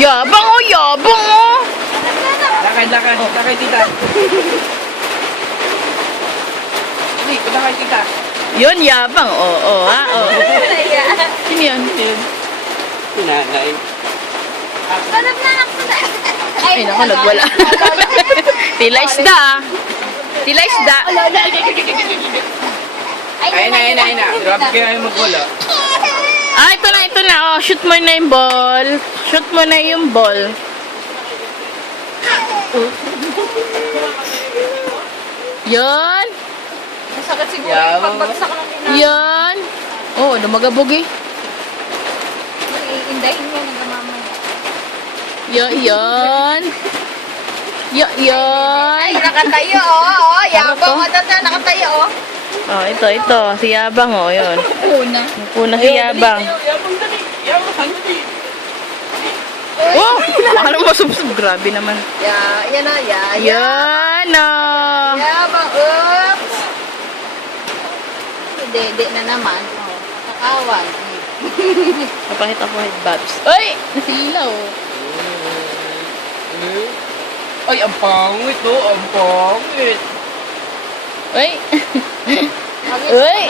Yabang oh, yabang oh. Lakad, tita. Hindi, lakad, tita. Yun, yabang. Oo, ha? Oo. Sino yan? Nanay. Ay, naku, nagwala. Tila isda. Tila isda. Ayun na. Grabe kayo magwala. Ah, ito na. Oh, shoot mo na yung ball. Shoot mo na yung ball. Yan. Masakit siguro yung pagbagsak ng ina. Yan. Oh, lumagabog eh. Iindahin mo hanggang mamaya. Yan. Ay, nakatayo, oh. Yabang, nakatayo, oh. Oh, ito. Si Yabang, oh, yun. Una. Puna si Yabang. Yabang dali. Oh, ano mo subsub? Grabe naman. Yan na, Yan, oh. Yabang, oops. Dede na naman. Oh, kakawag. Napakita ko headbats. Ay! Nasilaw, oh. Ay, ang pangit, no? Ang pangit. Ay! Uy!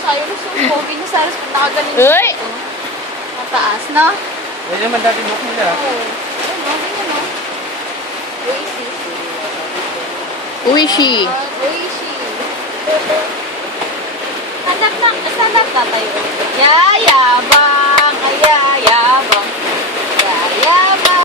Sa'yo na sumo. Pinasaras kung nakagaling. Uy! Mataas, no? Yan naman dati book nila. Oo. Ano, ganyan, no? Uishi. Uishi. Uishi. Stand up na tayo. Yayabang.